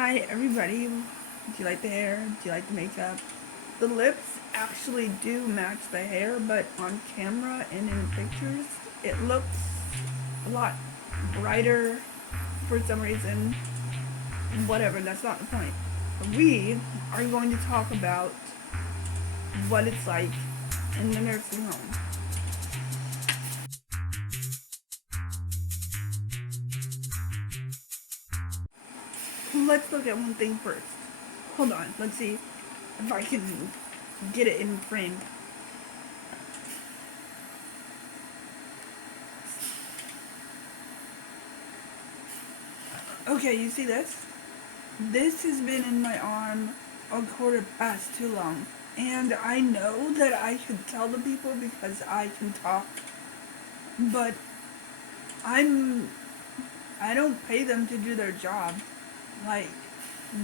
Hi everybody. Do you like the hair? Do you like the makeup? The lips actually do match the hair, but on camera and in pictures, it looks a lot brighter for some reason. Whatever, that's not the point. We are going to talk about what it's like in the nursing home. Let's look at one thing first. Hold on, let's see if I can get it in frame. Okay, you see this? This has been in my arm a quarter past too long. And I know that I should tell the people because I can talk, but I'm I don't pay them to do their job. Like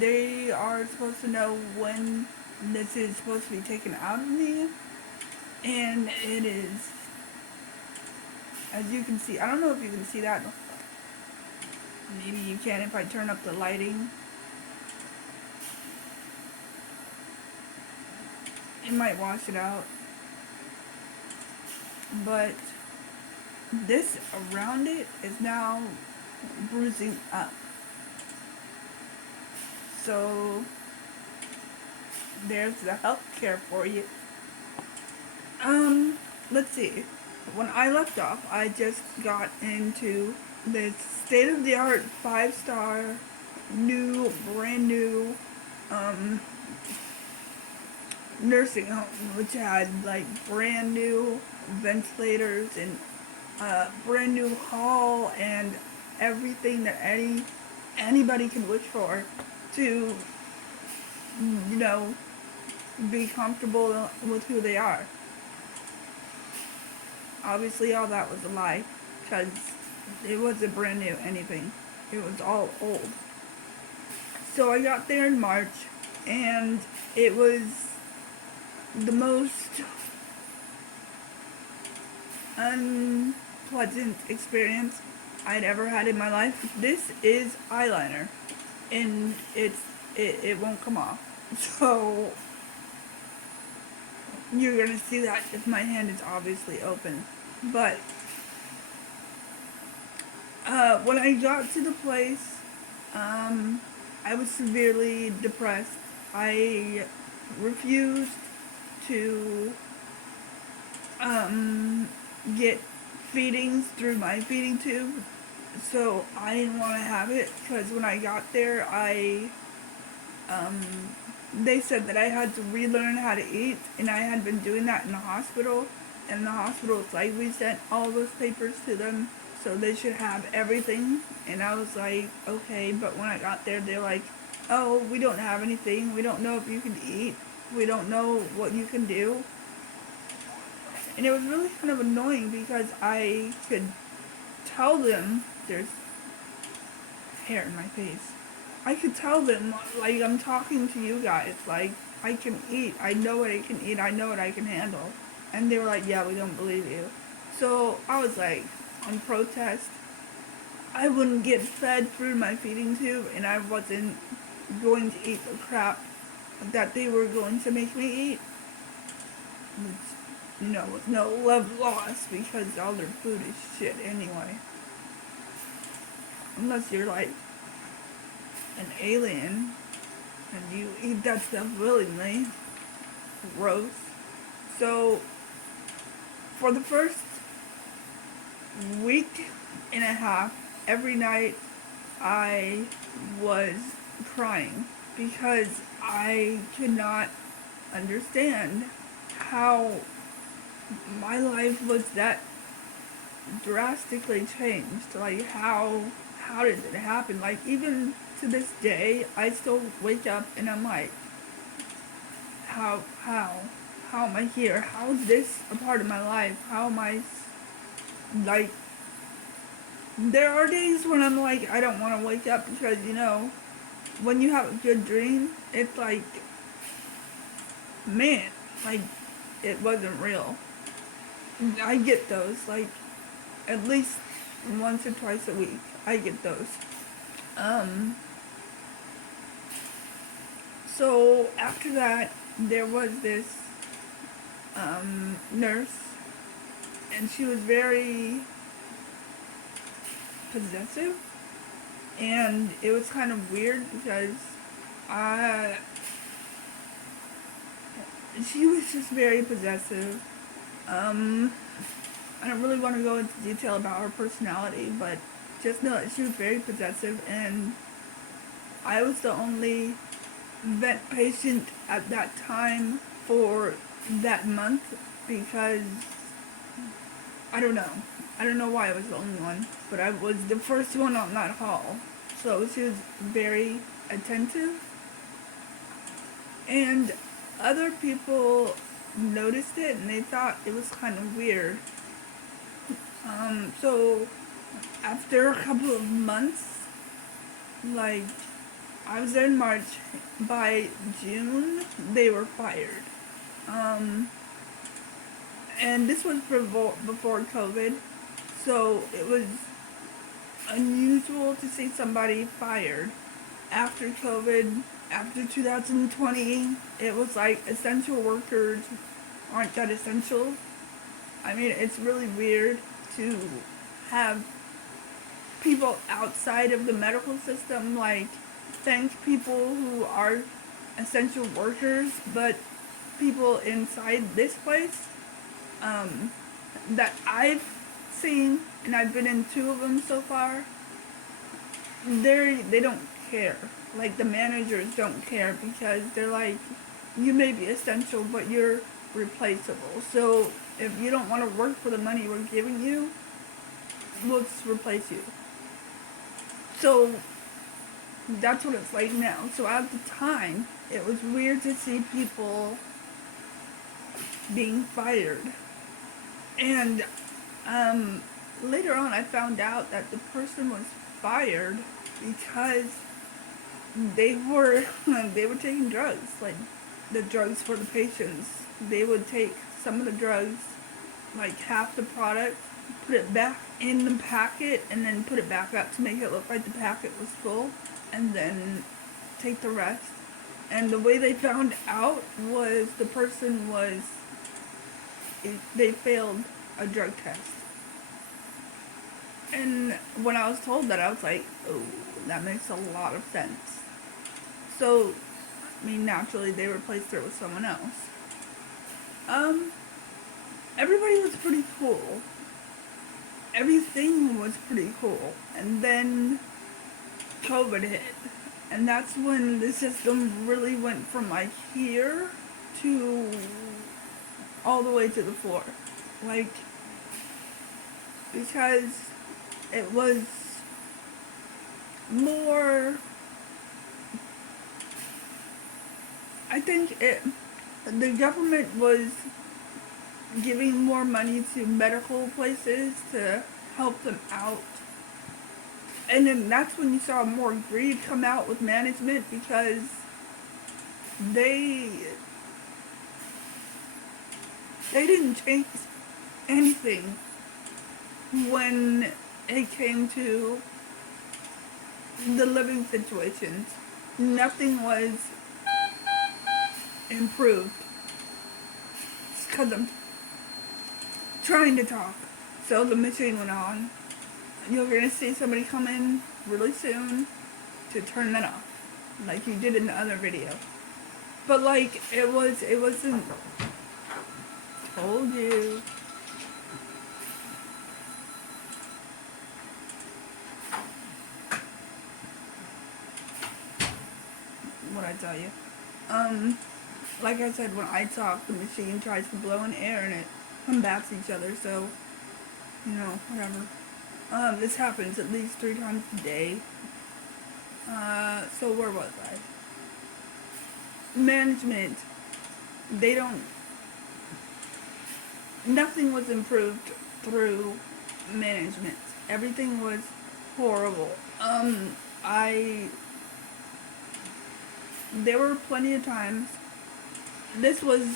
they are supposed to know when this is supposed to be taken out of me, and it is, as you can see. I don't know if you can see that. Maybe you can if I turn up the lighting. It might wash it out. But this around it is now bruising up. So there's the health care for you. Let's see. When I left off, I just got into this state-of-the-art 5-star new, brand new, um, nursing home, which had like brand new ventilators and brand new hall and everything that anybody can wish for to, you know, be comfortable with who they are. Obviously, all that was a lie, because it wasn't brand new anything. It was all old. So I got there in March, and it was the most unpleasant experience I'd ever had in my life. This is eyeliner, and it won't come off. So you're gonna see that if my hand is obviously open. But when I got to the place, I was severely depressed. I refused to get feedings through my feeding tube, so I didn't want to have it because when I got there, um, they said that I had to relearn how to eat, and I had been doing that in the hospital. And the hospital, it's like we sent all those papers to them, so they should have everything. And I was like, okay, but when I got there, they're like, oh, we don't have anything. We don't know if you can eat. We don't know what you can do. And it was really kind of annoying because I could tell them there's hair in my face. I could tell them, like, I'm talking to you guys, like, I can eat. I know what I can eat. I know what I can handle. And they were like, yeah, we don't believe you. So I was like, on protest, I wouldn't get fed through my feeding tube, and I wasn't going to eat the crap that they were going to make me eat. With no love lost because all their food is shit anyway. Unless you're like an alien and you eat that stuff willingly. Gross. So, for the first week and a half, every night I was crying because I could not understand how my life was that drastically changed. Like how did it happen? Like even to this day, I still wake up and I'm like, how am I here? How is this a part of my life? How am I like? There are days when I'm like, I don't want to wake up because when you have a good dream, it's like, man, like it wasn't real. I get those like at least once or twice a week. I get those. Um, So after that, there was this nurse, and she was very possessive, and it was kind of weird because uh, she was just very possessive. Um, I don't really want to go into detail about her personality, but just know that she was very possessive, and I was the only vet patient at that time for that month because I don't know. I don't know why I was the only one, but I was the first one on that hall. So she was very attentive, and other people noticed it and they thought it was kind of weird. So after a couple of months, like I was there in March, by June they were fired. Um, and this was before COVID, so it was unusual to see somebody fired. After COVID, after 2020, it was like essential workers aren't that essential. I mean, it's really weird to have people outside of the medical system like thank people who are essential workers, but people inside this place that I've seen, and I've been in 2 of them so far, they don't care. Like the managers don't care because they're like, you may be essential, but you're replaceable. So if you don't want to work for the money we're giving you, we'll just replace you. So that's what it's like now. So at the time, it was weird to see people being fired. And later on, I found out that the person was fired because they were they were taking drugs, like the drugs for the patients. They would take some of the drugs, like half the product, put it back in the packet, and then put it back up to make it look like the packet was full, and then take the rest. And the way they found out was the person was, they failed a drug test. And when I was told that, I was like, oh, that makes a lot of sense. So, I mean, naturally, they replaced her with someone else. Everybody was pretty cool. Everything was pretty cool. And then COVID hit. And that's when the system really went from like here to all the way to the floor. Like, because it was more, I think the government was giving more money to medical places to help them out. And then that's when you saw more greed come out with management because they didn't change anything when it came to the living situations. Nothing was improved. It's because I'm trying to talk. So the machine went on. You're going to see somebody come in really soon to turn that off, like you did in the other video. But like, it wasn't, told you. What'd I tell you? Like I said, when I talk, the machine tries to blow in air and it combats each other, so, you know, whatever. This happens at least 3 times a day. So where was I? Management. Nothing was improved through management. Everything was horrible. There were plenty of times, this was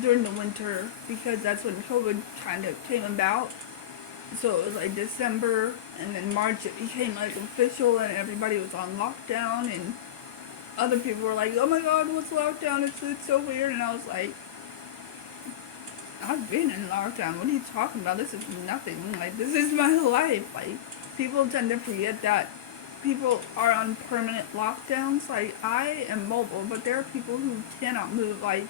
during the winter, because that's when COVID kind of came about. So it was like December, and then March it became like official, and everybody was on lockdown, and other people were like, oh my god, what's lockdown? It's so weird. And I was like, I've been in lockdown. What are you talking about? This is nothing. Like, this is my life. Like, people tend to forget that people are on permanent lockdowns. Like, I am mobile, but there are people who cannot move. Like,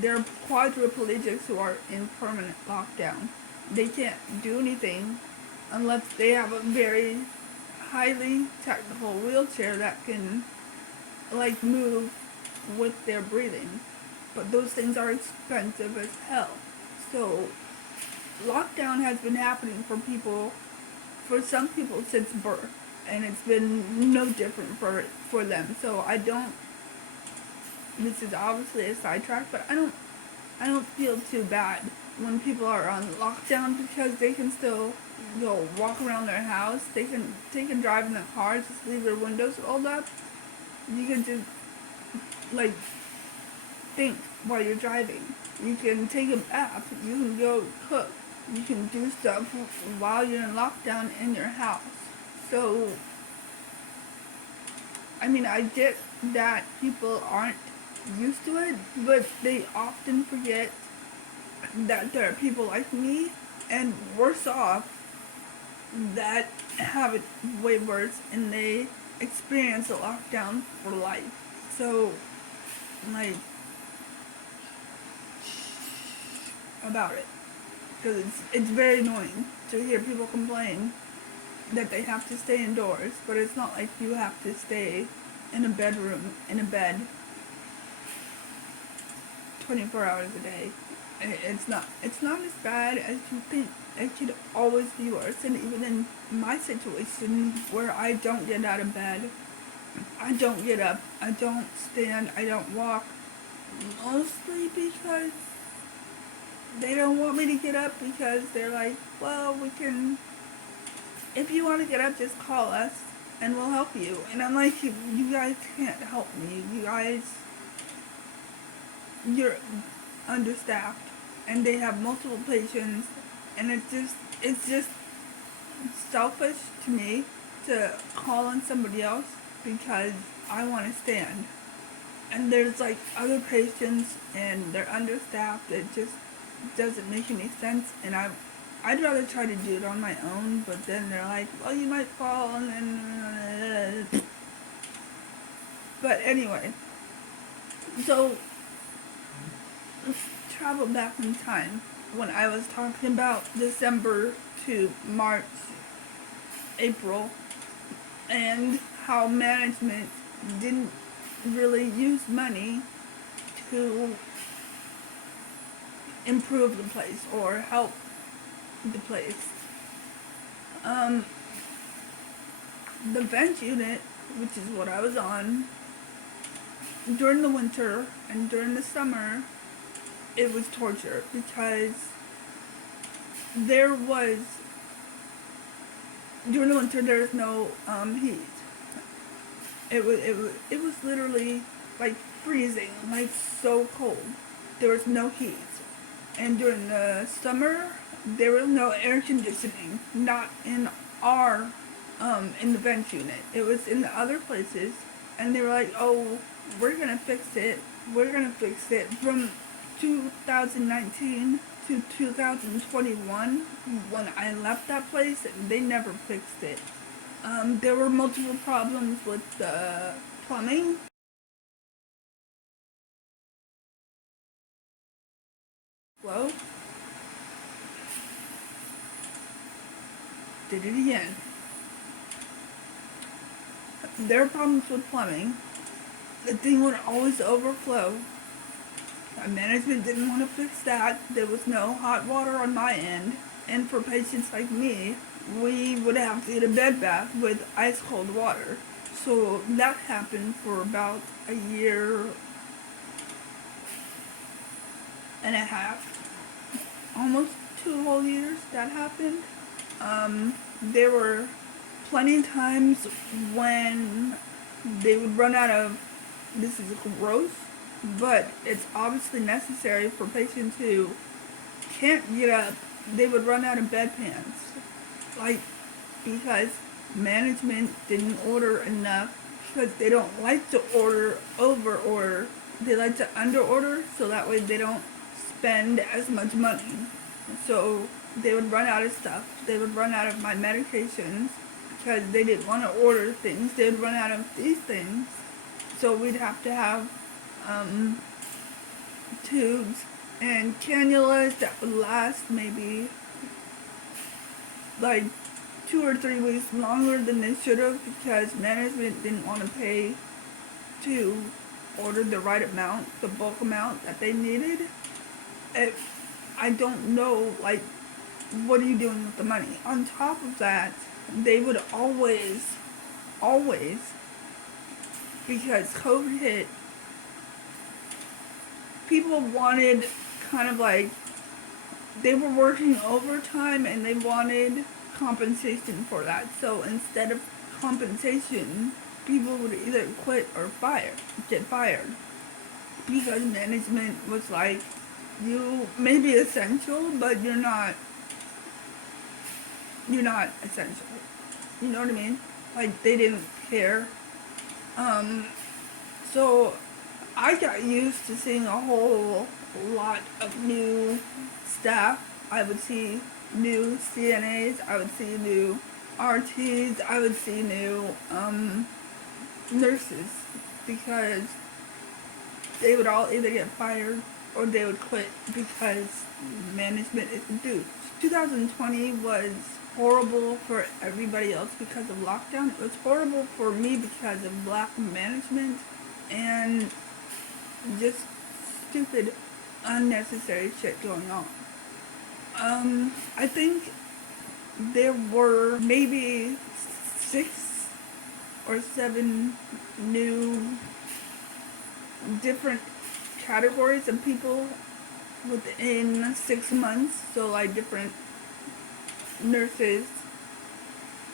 there are quadriplegics who are in permanent lockdown. They can't do anything unless they have a very highly technical wheelchair that can, like, move with their breathing. But those things are expensive as hell. So, lockdown has been happening for some people since birth, and it's been no different for them. So I don't. This is obviously a sidetrack, but I don't feel too bad when people are on lockdown because they can still go walk around their house. They can drive in their cars, just leave their windows rolled up. You can just like think while you're driving. You can take a bath. You can go cook. You can do stuff while you're in lockdown in your house. So, I mean, I get that people aren't used to it, but they often forget that there are people like me and worse off that have it way worse and they experience a lockdown for life. So, like, about it. Because it's very annoying to hear people complain that they have to stay indoors, but it's not like you have to stay in a bedroom, in a bed, 24 hours a day. It's not as bad as you think. It could always be worse. And even in my situation where I don't get out of bed, I don't get up, I don't stand, I don't walk, mostly because they don't want me to get up because they're like, well, we can, if you want to get up, just call us and we'll help you. And I'm like, you guys can't help me. You guys, you're understaffed and they have multiple patients and it's just selfish to me to call on somebody else because I want to stand. And there's like other patients and they're understaffed. It just doesn't make any sense. And I'd rather try to do it on my own, but then they're like, well, you might fall and then... But anyway, so let's travel back in time when I was talking about December to March, April, and how management didn't really use money to improve the place or help the place. The vent unit, which is what I was on, during the winter and during the summer, it was torture because during the winter there was no heat. It was literally like freezing, like so cold. There was no heat. And during the summer, there was no air conditioning. Not in our in the vent unit. It was in the other places, and they were like, "Oh, we're gonna fix it. We're gonna fix it." From 2019 to 2021, when I left that place, they never fixed it. There were multiple problems with the plumbing. Well, did it again. There were problems with plumbing. The thing would always overflow. My management didn't want to fix that. There was no hot water on my end. And for patients like me, we would have to get a bed bath with ice cold water. So that happened for about a year and a half. Almost 2 whole years that happened. There were plenty of times when they would run out of, this is gross, but it's obviously necessary for patients who can't get up. They would run out of bedpans, like, because management didn't order enough because they don't like to over order. They like to under order so that way they don't spend as much money. So they would run out of stuff. They would run out of my medications because they didn't want to order things. They would run out of these things. So we'd have to have tubes and cannulas that would last maybe like 2 or 3 weeks longer than they should have because management didn't want to pay to order the right amount, the bulk amount that they needed. I don't know, like, what are you doing with the money? On top of that, they would always, because COVID hit, people wanted kind of like, they were working overtime and they wanted compensation for that. So instead of compensation, people would either quit or get fired. Because management was like, you may be essential, but you're not essential. You know what I mean? Like, they didn't care. So I got used to seeing a whole lot of new staff. I would see new CNAs, I would see new RTs, I would see new nurses because they would all either get fired or they would quit because management is reduced. 2020 was horrible for everybody else because of lockdown. It was horrible for me because of lack of management and just stupid, unnecessary shit going on. I think there were maybe 6 or 7 new different categories of people within 6 months. So like different nurses,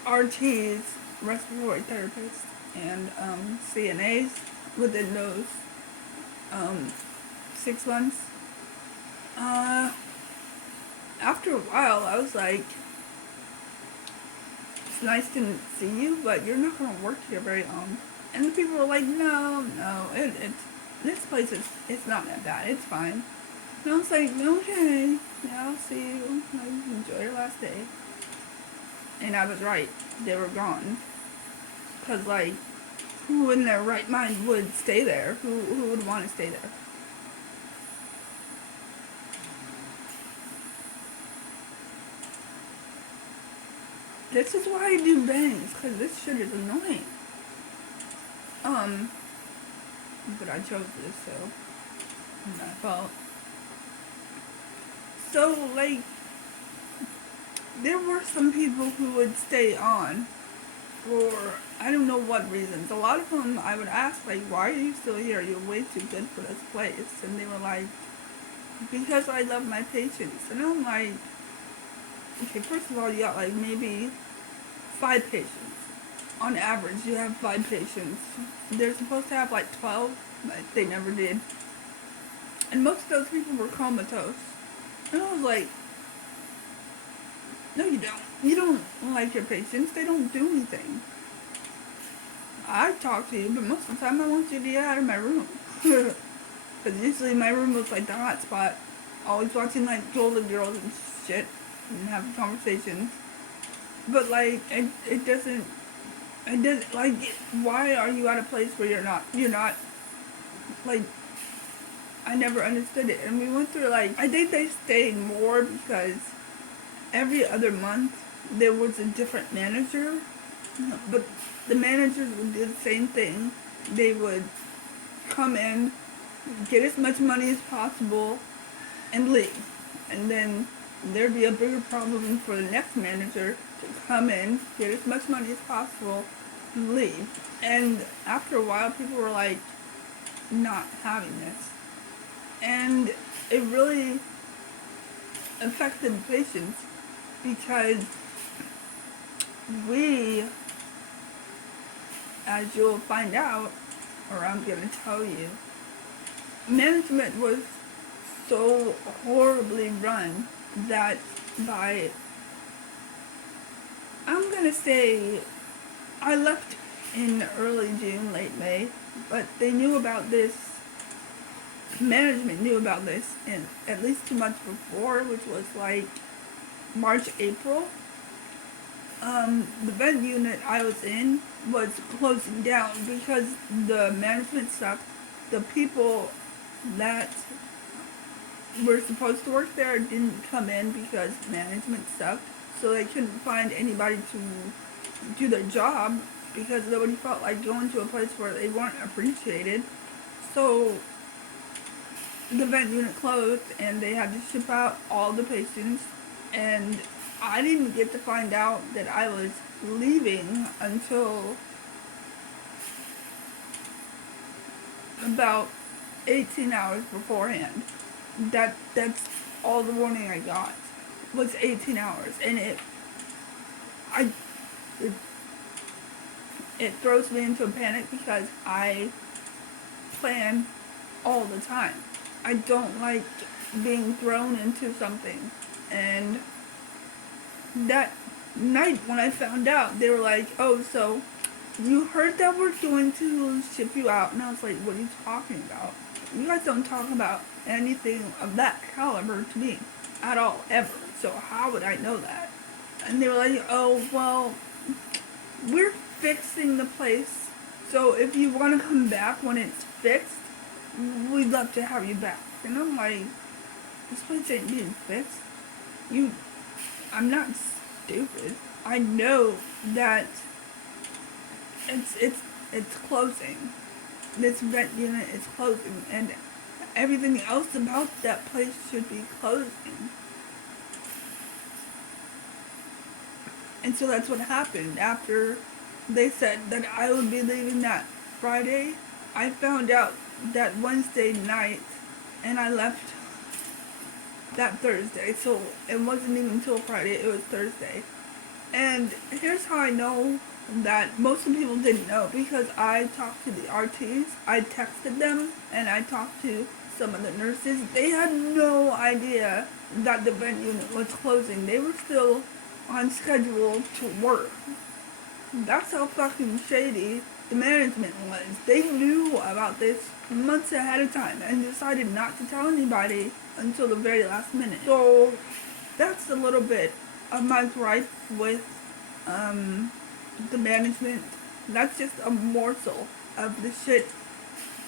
RTs, respiratory therapists, and CNAs within those 6 months. After a while, I was like, it's nice to see you, but you're not going to work here very long. And the people were like, no, this place it's not that bad, it's fine. And I was like, okay, yeah, I'll see you. Enjoy your last day. And I was right. They were gone. Because, like, who in their right mind would stay there? Who would want to stay there? This is why I do bangs, because this shit is annoying. But I chose this, so it's my fault. So, like, there were some people who would stay on for I don't know what reasons. A lot of them I would ask, like, why are you still here? You're way too good for this place. And they were like, because I love my patients. And I'm like, okay, first of all, you got like maybe 5 patients. On average, you have 5 patients. They're supposed to have like 12, but they never did. And most of those people were comatose. And I was like, no, you don't. You don't like your patients. They don't do anything. I talk to you, but most of the time I want you to get out of my room. Because usually my room was like the hot spot. Always watching like Golden Girls and shit and having conversations. But like, it doesn't, like, why are you at a place where you're not, like, I never understood it. And we went through like, I think they stayed more because every other month there was a different manager. But the managers would do the same thing. They would come in, get as much money as possible, and leave. And then there'd be a bigger problem for the next manager to come in, get as much money as possible, and leave. And after a while, people were like, not having this. And it really affected patients because we, as you'll find out, or I'm going to tell you, management was so horribly run that by, I'm going to say, I left in early June, late May, but they knew about this, management knew about this in at least 2 months before, which was like March, April. The vent unit I was in was closing down because the management sucked. The people that were supposed to work there didn't come in because management sucked, so they couldn't find anybody to do their job because nobody felt like going to a place where they weren't appreciated. So the vent unit closed and they had to ship out all the patients, and I didn't get to find out that I was leaving until about 18 hours beforehand. That's all the warning I got was 18 hours, and it throws me into a panic because I plan all the time. I don't like being thrown into something. And that night when I found out, they were like, "Oh, so you heard that we're going to ship you out?" And I was like, "What are you talking about? You guys don't talk about anything of that caliber to me at all, ever. So how would I know that?" And they were like, "Oh, well, we're fixing the place. So if you want to come back when it's fixed, we'd love to have you back." And I'm like, "This place ain't being fixed. I'm not stupid. I know that it's closing. This vent unit is closing, and everything else about that place should be closing." And so that's what happened. After they said that I would be leaving that Friday, I found out that Wednesday night, and I left that Thursday. So it wasn't even until Friday, it was Thursday. And here's how I know that most of the people didn't know, because I talked to the RTs, I texted them, and I talked to some of the nurses. They had no idea that the vent unit was closing. They were still on schedule to work. That's how fucking shady the management was. They knew about this months ahead of time and decided not to tell anybody until the very last minute. So that's a little bit of my gripe with the management. That's just a morsel of the shit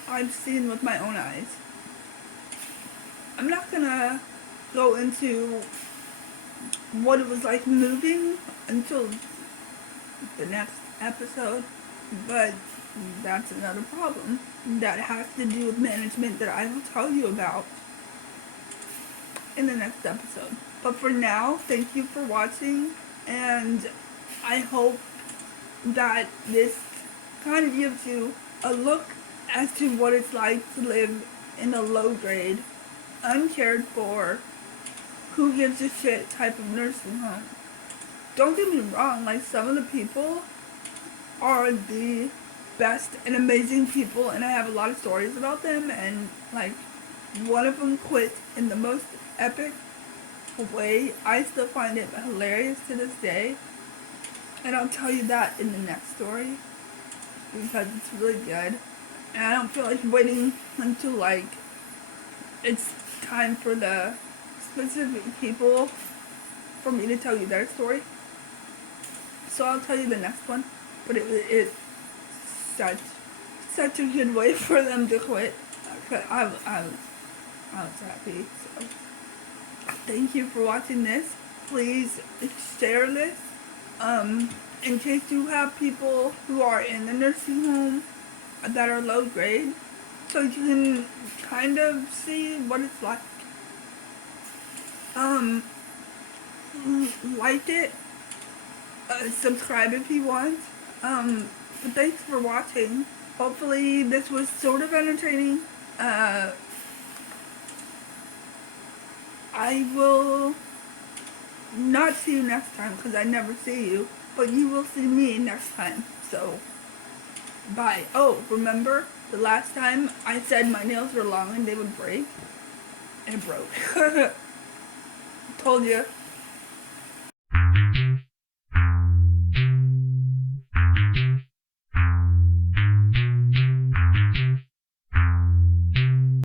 I've seen with my own eyes. I'm not gonna go into what it was like moving until the next episode, but that's another problem that has to do with management that I will tell you about in the next episode. But for now, thank you for watching, and I hope that this kind of gives you a look as to what it's like to live in a low grade, uncared for, who gives a shit type of nursing home. Don't get me wrong, like, some of the people are the best and amazing people, and I have a lot of stories about them, and like, one of them quit in the most epic way. I still find it hilarious to this day, and I'll tell you that in the next story because it's really good, and I don't feel like waiting until like it's time for the specific people for me to tell you their story. So I'll tell you the next one, but it's such a good way for them to quit. I was happy. So thank you for watching this. Please share this. In case you have people who are in the nursing home that are low grade, so you can kind of see what it's like. Like it. Subscribe if you want. But thanks for watching. Hopefully this was sort of entertaining. I will not see you next time because I never see you, but you will see me next time. So, bye. Oh, remember the last time I said my nails were long and they would break? And it broke. Told you.